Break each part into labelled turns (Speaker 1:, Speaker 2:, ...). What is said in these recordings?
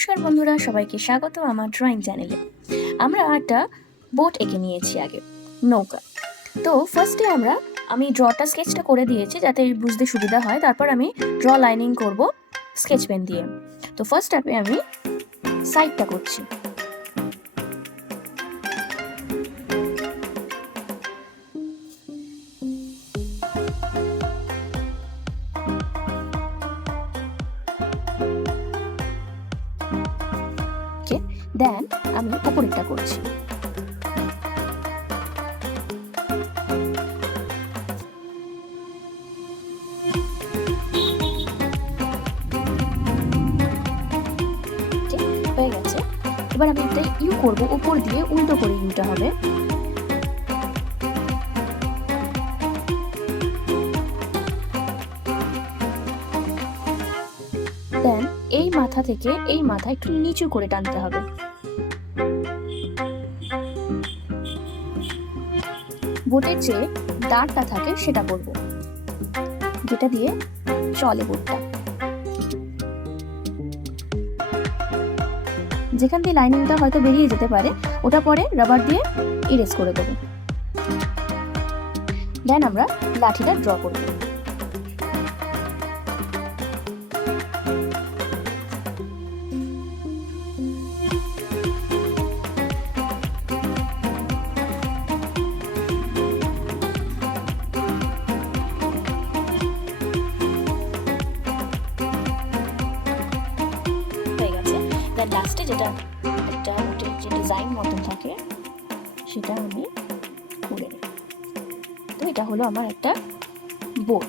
Speaker 1: নমস্কার বন্ধুরা, সবাইকে স্বাগত আমার ড্রয়িং চ্যানেলে আমরা একটা বোট এঁকে নিয়েছি আগে, নৌকা। তো ফার্স্টে আমরা, আমি ড্রটা স্কেচটা করে দিয়েছি যাতে বুঝতে সুবিধা হয়। তারপর আমি ড্র লাইনিং করব স্কেচ পেন দিয়ে। তো ফার্স্ট আমি সাইডটা করছি। দেন আমি উপরেরটা করছি। এবার আমি একটা ইউ করব, উপর দিয়ে উল্টো করে ইউটা হবে। দেন এই মাথা থেকে এই মাথা একটু নিচু করে টানতে হবে। বোটের যে দাঁড়টা থাকে সেটা করব যেটা দিয়ে চলে বোটটা। যেখান দিয়ে লাইনিংটা হয়তো বেরিয়ে যেতে পারে, ওটা পরে রাবার দিয়ে ইরেজ করে দেবো। দেন আমরা লাঠিটা ড্র করব। দেন লাস্টে যেটা একটা যে ডিজাইন মতন থাকে, সেটা আমি করে নেব। তো এটা হলো আমার একটা বোট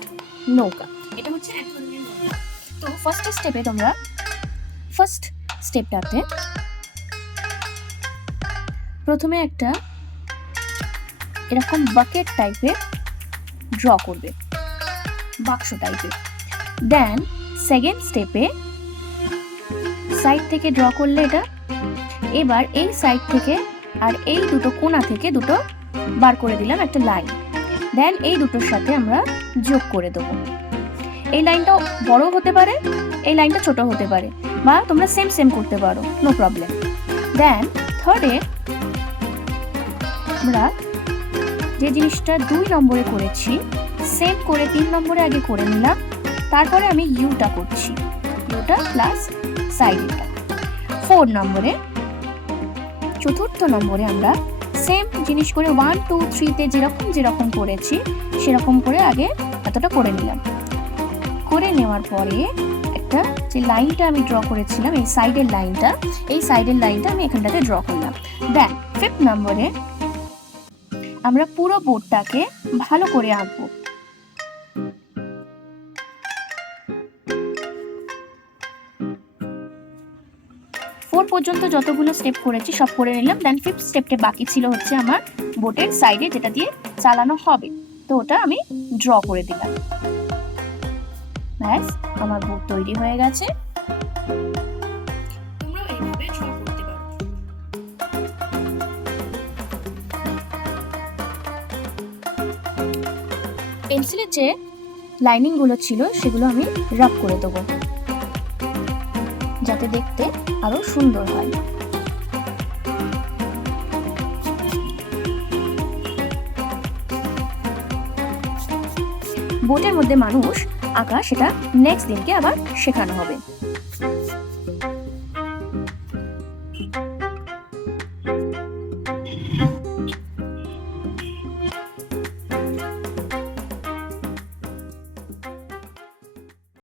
Speaker 1: নৌকা। এটা হচ্ছে তো ফার্স্ট স্টেপে তোমরা ফার্স্ট স্টেপটাতে প্রথমে একটা এরকম বাকেট টাইপের ড্র করবে, বাক্স টাইপের দেন সেকেন্ড স্টেপে সাইড থেকে ড্র করলে এটা। এবার এই সাইড থেকে আর এই দুটো কোনা থেকে দুটো বার করে দিলাম একটা লাইন দেন এই দুটোর সাথে আমরা যোগ করে দেবো। এই লাইনটা বড় হতে পারে, এই লাইনটা ছোট হতে পারে, বা তোমরা সেম সেম করতে পারো নো প্রবলেম দেন থার্ডে আমরা যে জিনিসটা দুই নম্বরে করেছি সেম করে তিন নম্বরে আগে করে নিলাম, তারপরে আমি ইউটা করছি। ইউটা প্লাস সাইডেরটা ফোর নম্বরে, চতুর্থ নম্বরে আমরা সেম জিনিস করে ওয়ান টু থ্রিতে যেরকম যেরকম করেছি, সেরকম করে আগে এতটা করে নিলাম। করে নেওয়ার পরে একটা যে লাইনটা আমি ড্র করেছিলাম, এই সাইডের লাইনটা এই সাইডের লাইনটা আমি এখানটাতে ড্র করলাম। দেন ফিফথ নম্বরে আমরা পুরো বোর্ডটাকে ভালো করে আঁকবো। ফোর পর্যন্ত যতগুলো স্টেপ করেছি সব করে নিলাম। দেন ফিফথ স্টেপটা বাকি ছিল হচ্ছে আমার বোটের সাইডে যেটা দিয়ে চালানো হবে। তো ওটা আমি ড্র করে দিলাম। ব্যাস আমার বোট তৈরি হয়ে গেছে। পেন্সিলের যে লাইনিংগুলো ছিল সেগুলো আমি রাব করে দেবো। যাতে দেখতে আরও সুন্দর হয়। বোটের মধ্যে মানুষ আঁকা সেটা নেক্সট দিনকে আবার শেখানো হবে।